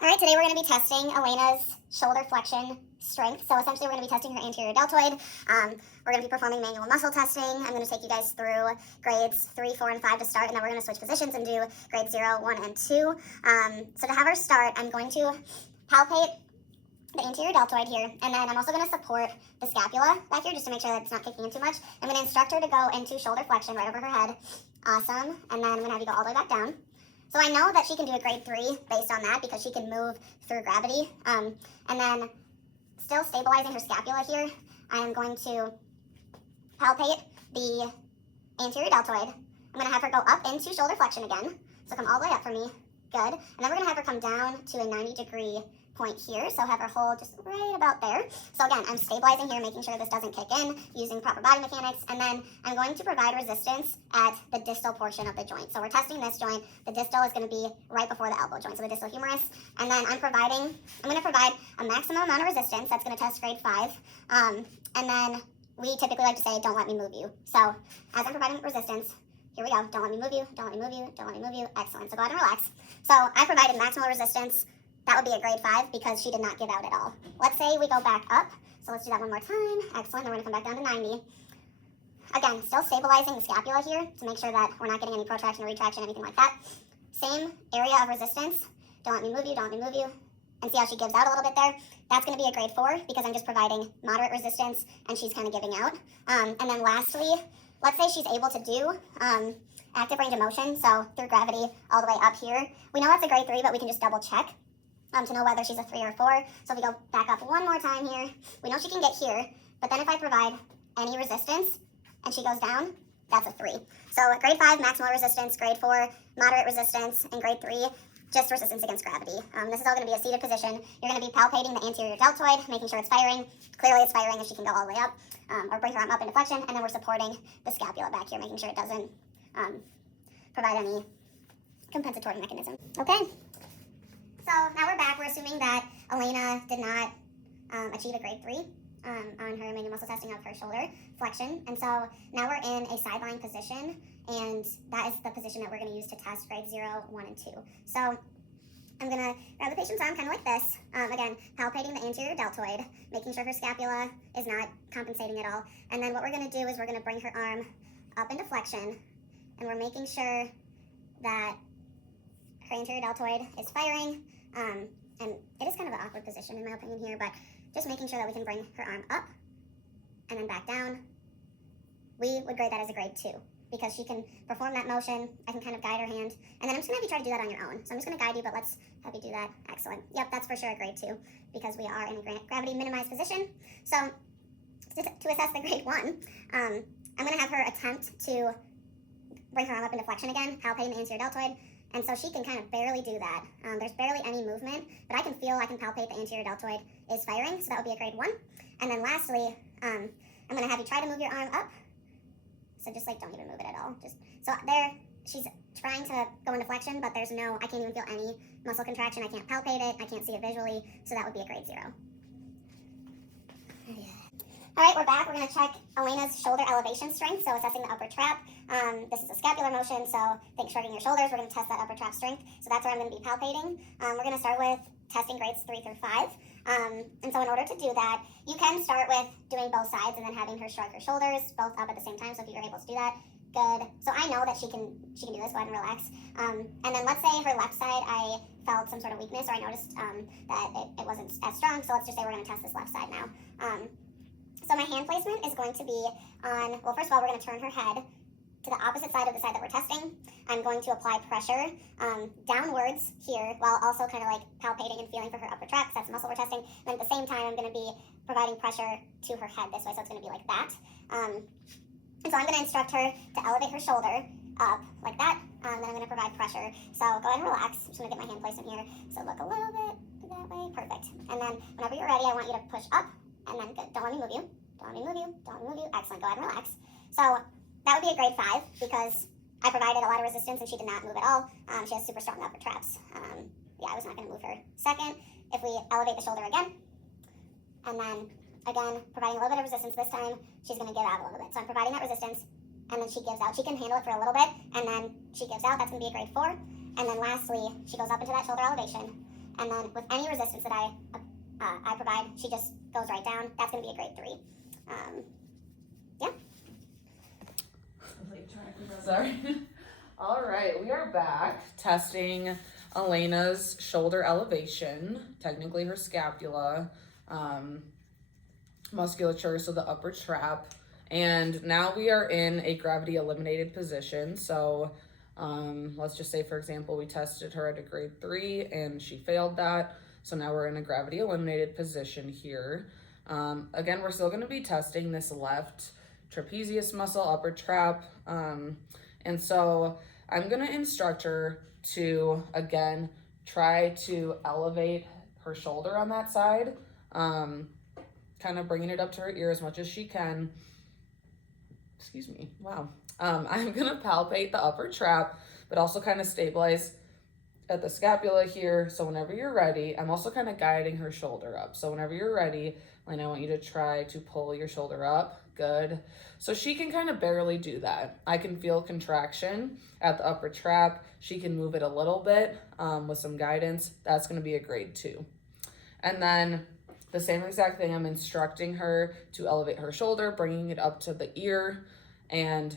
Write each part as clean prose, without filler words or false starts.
All right, today we're going to be testing Elena's shoulder flexion strength. So essentially we're going to be testing her anterior deltoid. We're going to be performing manual muscle testing. I'm going to take you guys through grades 3, 4, and 5 to start, and then we're going to switch positions and do grades 0, 1, and 2. So to have her start, I'm going to palpate the anterior deltoid here, and then I'm also going to support the scapula back here just to make sure that it's not kicking in too much. I'm going to instruct her to go into shoulder flexion right over her head. Awesome. And then I'm going to have you go all the way back down. So I know that she can do a grade 3 based on that because she can move through gravity. And then still stabilizing her scapula here, I am going to palpate the anterior deltoid. I'm going to have her go up into shoulder flexion again. So come all the way up for me. Good. And then we're going to have her come down to a 90-degree point here. So have her hold just right about there. So again, I'm stabilizing here, making sure this doesn't kick in, using proper body mechanics. And then I'm going to provide resistance at the distal portion of the joint. So we're testing this joint. The distal is going to be right before the elbow joint, so the distal humerus. And then I'm going to provide a maximum amount of resistance. That's going to test grade 5. And then we typically like to say, don't let me move you. So as I'm providing resistance, here we go. Don't let me move you. Don't let me move you. Don't let me move you. Excellent. So go ahead and relax. So I provided maximal resistance. That would be a grade 5 because she did not give out at all. Let's say we go back up. So let's do that one more time. Excellent. Then we're going to come back down to 90. Again, still stabilizing the scapula here to make sure that we're not getting any protraction or retraction, anything like that. Same area of resistance. Don't let me move you. Don't let me move you. And see how she gives out a little bit there? That's going to be a grade 4 because I'm just providing moderate resistance and she's kind of giving out. And then lastly, let's say she's able to do active range of motion, so through gravity all the way up here. We know that's a grade 3, but we can just double check to know whether she's a 3 or 4. So if we go back up one more time here, we know she can get here, but then if I provide any resistance and she goes down, that's a 3. So grade 5, maximal resistance, grade 4, moderate resistance, and grade 3, just resistance against gravity. This is all going to be a seated position. You're going to be palpating the anterior deltoid, making sure it's firing. Clearly it's firing if she can go all the way up, or bring her arm up into flexion, and then we're supporting the scapula back here, making sure it doesn't provide any compensatory mechanism. Okay. So now we're back. We're assuming that Elena did not achieve a grade 3 on her manual muscle testing of her shoulder flexion. And so now we're in a sideline position, and that is the position that we're going to use to test grade 0, 1, and 2. So I'm going to grab the patient's arm kind of like this. Again, palpating the anterior deltoid, making sure her scapula is not compensating at all. And then what we're going to do is we're going to bring her arm up into flexion, and we're making sure that her anterior deltoid is firing. And it is kind of an awkward position in my opinion here, but just making sure that we can bring her arm up and then back down. We would grade that as a grade 2 because she can perform that motion. I can kind of guide her hand, and then I'm just going to have you try to do that on your own. So I'm just going to guide you, but let's have you do that. Excellent. Yep, that's for sure a grade 2 because we are in a gravity minimized position. So to assess the grade 1, I'm going to have her attempt to bring her arm up into flexion again, palpating the anterior deltoid. And so she can kind of barely do that. There's barely any movement, but I can palpate the anterior deltoid is firing, so that would be a grade 1. And then lastly, I'm going to have you try to move your arm up. So just like don't even move it at all. So there, she's trying to go into flexion, but I can't even feel any muscle contraction. I can't palpate it. I can't see it visually, so that would be a grade 0. All right, we're back. We're going to check Elena's shoulder elevation strength, so assessing the upper trap. This is a scapular motion, so think shrugging your shoulders. We're going to test that upper trap strength, so that's where I'm going to be palpating. We're going to start with testing grades 3 through 5. And so in order to do that, you can start with doing both sides and then having her shrug her shoulders both up at the same time, so if you're able to do that, good. So I know that she can do this. Go ahead and relax. And then let's say her left side, I felt some sort of weakness, or I noticed that it wasn't as strong, so let's just say we're going to test this left side now. So my hand placement is going to be on, well, first of all, we're going to turn her head to the opposite side of the side that we're testing. I'm going to apply pressure downwards here while also kind of like palpating and feeling for her upper trap, because that's the muscle we're testing. And then at the same time, I'm going to be providing pressure to her head this way, so it's going to be like that. And so I'm going to instruct her to elevate her shoulder up like that, and then I'm going to provide pressure. So go ahead and relax. I'm just going to get my hand placement here. So look a little bit that way. Perfect. And then whenever you're ready, I want you to push up. And then good. Don't let me move you. Don't let me move you. Don't let me move you. Excellent. Go ahead and relax. So that would be a grade 5 because I provided a lot of resistance and she did not move at all. She has super strong upper traps. Yeah, I was not going to move her. Second, if we elevate the shoulder again, and then again, providing a little bit of resistance this time, she's going to give out a little bit. So I'm providing that resistance, and then she gives out. She can handle it for a little bit, and then she gives out. That's going to be a grade 4. And then lastly, she goes up into that shoulder elevation, And then with any resistance that I provide, she just goes right down. That's going to be a grade 3. Yeah. Sorry. All right, we are back testing Elena's shoulder elevation, technically her scapula, musculature, so the upper trap. And now we are in a gravity eliminated position. So let's just say, for example, we tested her at a grade 3 and she failed that. So now we're in a gravity eliminated position here. Again, we're still going to be testing this left trapezius muscle, upper trap. And so I'm going to instruct her to, again, try to elevate her shoulder on that side, kind of bringing it up to her ear as much as she can. Excuse me. Wow. I'm going to palpate the upper trap, but also kind of stabilize at the scapula here. So whenever you're ready, I'm also kind of guiding her shoulder up. So whenever you're ready, Lena, I want you to try to pull your shoulder up. Good. So she can kind of barely do that. I can feel contraction at the upper trap. She can move it a little bit with some guidance. That's going to be a grade 2. And then the same exact thing, I'm instructing her to elevate her shoulder, bringing it up to the ear, and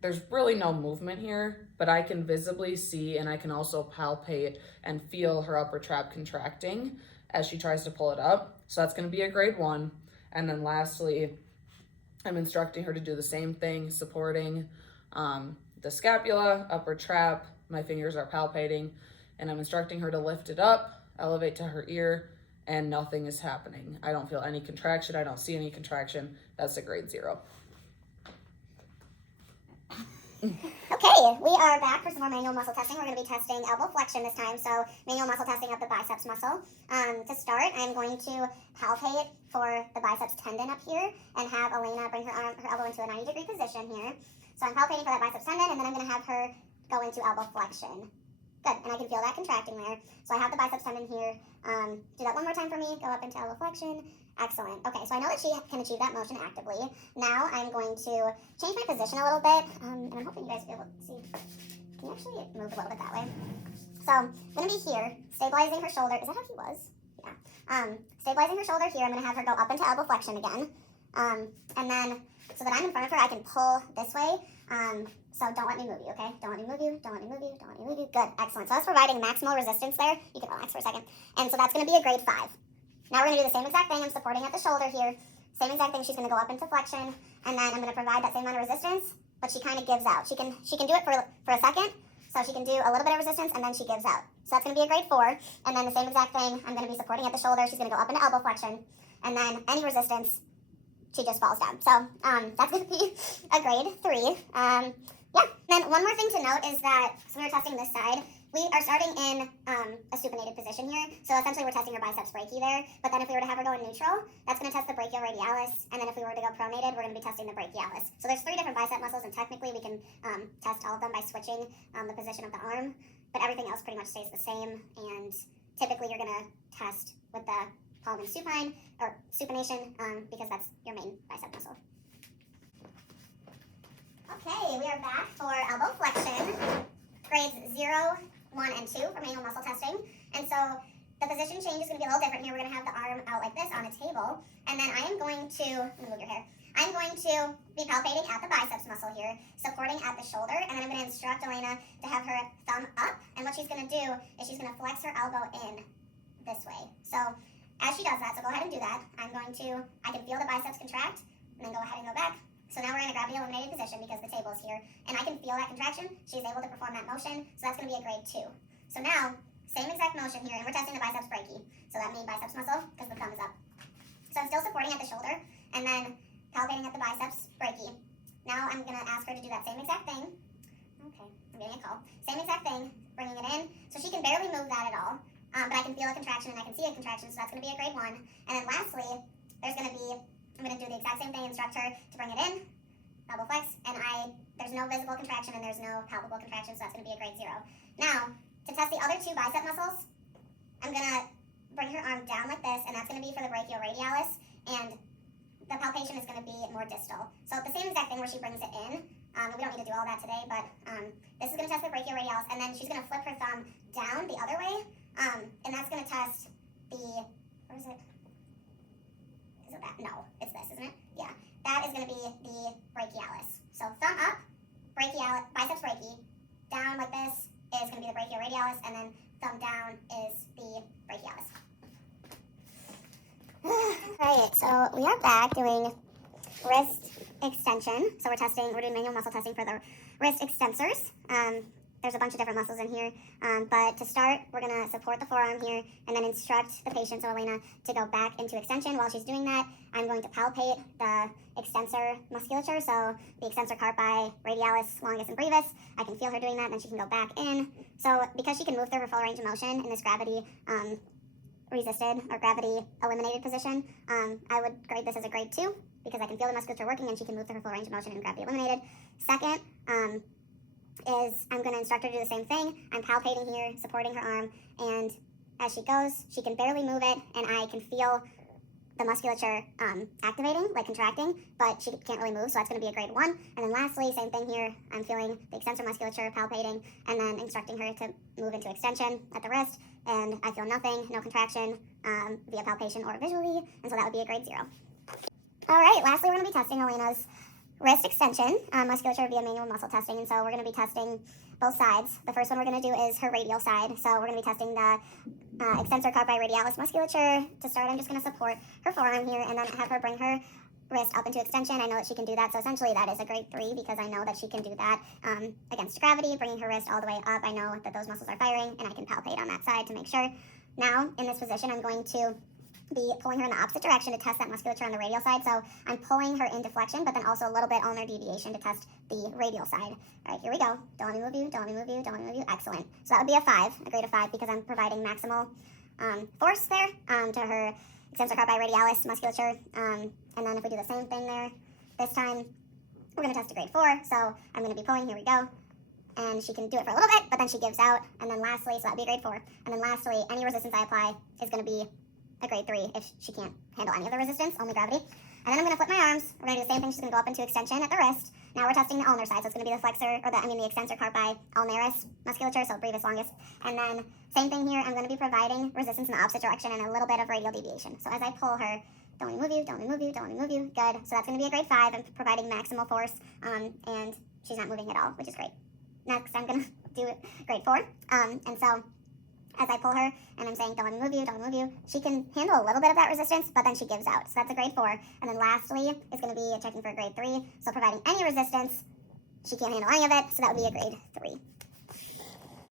there's really no movement here, but I can visibly see and I can also palpate and feel her upper trap contracting as she tries to pull it up. So that's going to be a grade 1. And then lastly, I'm instructing her to do the same thing, supporting the scapula, upper trap. My fingers are palpating, and I'm instructing her to lift it up, elevate to her ear, and nothing is happening. I don't feel any contraction. I don't see any contraction. That's a grade 0. Okay, we are back for some more manual muscle testing. We're going to be testing elbow flexion this time, so manual muscle testing of the biceps muscle. To start, I'm going to palpate for the biceps tendon up here and have Elena bring her elbow into a 90-degree position here. So I'm palpating for that biceps tendon, and then I'm going to have her go into elbow flexion. Good, and I can feel that contracting there. So I have the biceps tendon here. Do that one more time for me. Go up into elbow flexion. Excellent. Okay, so I know that she can achieve that motion actively. Now I'm going to change my position a little bit, and I'm hoping you guys will be able to see. Can you actually move a little bit that way? So I'm going to be here, stabilizing her shoulder. Is that how he was? Yeah. Stabilizing her shoulder here. I'm going to have her go up into elbow flexion again. And then, so that I'm in front of her, I can pull this way. So don't let me move you, okay? Don't let me move you, don't let me move you, don't let me move you. Good, excellent. So that's providing maximal resistance there. You can relax for a second. And so that's going to be a grade 5. Now we're going to do the same exact thing. I'm supporting at the shoulder here. Same exact thing. She's going to go up into flexion, and then I'm going to provide that same amount of resistance, but she kind of gives out. She can do it for a second, so she can do a little bit of resistance, and then she gives out. So that's going to be a grade 4, and then the same exact thing. I'm going to be supporting at the shoulder. She's going to go up into elbow flexion, and then any resistance, she just falls down. So that's going to be a grade 3. Yeah. Then one more thing to note is that, so we were testing this side. We are starting in a supinated position here. So essentially we're testing her biceps brachii there. But then if we were to have her go in neutral, that's going to test the brachioradialis. And then if we were to go pronated, we're going to be testing the brachialis. So there's 3 different bicep muscles, and technically we can test all of them by switching the position of the arm. But everything else pretty much stays the same. And typically you're going to test with the palm and supine, or supination, because that's your main bicep muscle. Okay, we are back for elbow flexion, grades 0, 1, and 2 for manual muscle testing. And so the position change is going to be a little different here. We're going to have the arm out like this on a table. And then I am going to, let me move your hair. I'm going to be palpating at the biceps muscle here, supporting at the shoulder, and then I'm going to instruct Elena to have her thumb up. And what she's going to do is she's going to flex her elbow in this way. So as she does that, so go ahead and do that. I can feel the biceps contract, and then go ahead and go back. So now we're in a gravity eliminated position because the table is here, and I can feel that contraction. She's able to perform that motion, so that's going to be a grade 2. So now, same exact motion here, and we're testing the biceps brachii, so that main biceps muscle, because the thumb is up. So I'm still supporting at the shoulder, and then palpating at the biceps brachii. Now I'm going to ask her to do that same exact thing. Okay, I'm getting a call. Same exact thing, bringing it in, so she can barely move that at all, but I can feel a contraction, and I can see a contraction, so that's going to be a grade 1. And then lastly, there's going to be, I'm going to do the exact same thing, instruct her to bring it in, elbow flex, and there's no visible contraction and there's no palpable contraction, so that's going to be a grade 0. Now, to test the other 2 bicep muscles, I'm going to bring her arm down like this, and that's going to be for the brachioradialis, and the palpation is going to be more distal. So the same exact thing where she brings it in. We don't need to do all that today, but this is going to test the brachioradialis, and then she's going to flip her thumb down the other way, And that's going to test the, where is it? Is it that? No, it's this, isn't it? Yeah. That is going to be the brachialis. So thumb up, brachialis, biceps brachii. Down like this is going to be the brachioradialis, and then thumb down is the brachialis. Alright, so we are back doing wrist extension. So we're doing manual muscle testing for the wrist extensors. There's a bunch of different muscles in here, but to start, we're going to support the forearm here and then instruct the patient, so Elena, to go back into extension. While she's doing that, I'm going to palpate the extensor musculature, so the extensor carpi, radialis, longus, and brevis. I can feel her doing that, then she can go back in. So because she can move through her full range of motion in this gravity resisted or gravity eliminated position, I would grade this as a grade 2 because I can feel the musculature working and she can move through her full range of motion in gravity eliminated. Second, is I'm going to instruct her to do the same thing. I'm palpating here, supporting her arm, and as she goes, she can barely move it, and I can feel the musculature activating, like contracting, but she can't really move, so that's going to be a grade 1. And then lastly, same thing here, I'm feeling the extensor musculature palpating, and then instructing her to move into extension at the wrist, and I feel nothing, no contraction via palpation or visually, and so that would be a grade 0. All right, lastly, we're going to be testing Elena's wrist extension musculature via manual muscle testing, and so we're going to be testing both sides. The first one we're going to do is her radial side, so we're going to be testing the extensor carpi radialis musculature. To start, I'm just going to support her forearm here and then have her bring her wrist up into extension. I know that she can do that, so essentially that is a grade 3 because I know that she can do that against gravity, bringing her wrist all the way up. I know that those muscles are firing, and I can palpate on that side to make sure. Now, in this position, I'm going to be pulling her in the opposite direction to test that musculature on the radial side. So I'm pulling her in deflection, but then also a little bit ulnar deviation to test the radial side. All right, here we go. Don't let me move you, don't let me move you, don't let me move you. Excellent. So that would be a grade of 5, because I'm providing maximal force there to her extensor carpi radialis musculature. And then if we do the same thing there, this time we're going to test a grade 4. So I'm going to be pulling, here we go. And she can do it for a little bit, but then she gives out. And then lastly, so that would be a grade 4. And then lastly, any resistance I apply is going to be a grade 3 if she can't handle any of the resistance, only gravity. And then I'm going to flip my arms. We're going to do the same thing. She's going to go up into extension at the wrist. Now we're testing the ulnar side, so it's going to be the flexor, the extensor carpi ulnaris musculature, so brevis longus. And then same thing here. I'm going to be providing resistance in the opposite direction and a little bit of radial deviation. So as I pull her, don't let me move you, don't let me move you, don't let me move you. Good. So that's going to be a grade 5. I'm providing maximal force, and she's not moving at all, which is great. Next, I'm going to do grade 4. And so as I pull her and I'm saying, don't let me move you, don't move you, she can handle a little bit of that resistance, but then she gives out. So that's a grade 4. And then lastly is going to be checking for a grade 3. So providing any resistance, she can't handle any of it, so that would be a grade 3.